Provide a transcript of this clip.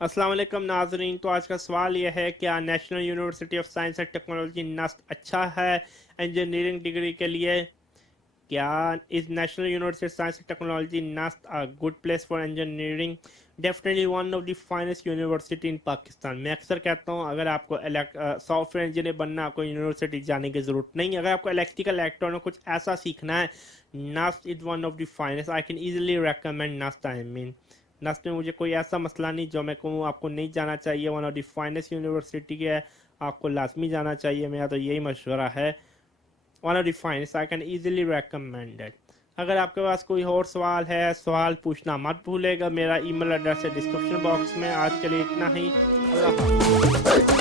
अस्सलाम वालेकुम नाज़रीन। तो आज का सवाल यह है, क्या National University of Science and Technology NUST अच्छा है इंजीनियरिंग डिग्री के लिए? क्या is National University of Science and Technology NUST a good place for engineering? Definitely one of the finest university in Pakistan. मैं अक्सर कहता हूँ, अगर आपको सॉफ्टवेयर इंजीनियर बनना, आपको यूनिवर्सिटी जाने की ज़रूरत नहीं। अगर आपको इलेक्ट्रिकल इलेक्ट्रॉनिक कुछ ऐसा सीखना है, नस्ट is one of the finest. I can easily recommend नस्ट। आई मीन नस्ट में मुझे कोई ऐसा मसला नहीं जो मैं कहूँ आपको नहीं जाना चाहिए। One of the finest university है, आपको लाजमी जाना चाहिए। मेरा तो यही मशवरा है। One of the finest, I can easily recommended. अगर आपके पास कोई और सवाल है, सवाल पूछना मत भूलेगा। मेरा ईमेल एड्रेस है डिस्क्रिप्शन बॉक्स में। आज के लिए इतना ही। अल्लाह हाफ़िज़।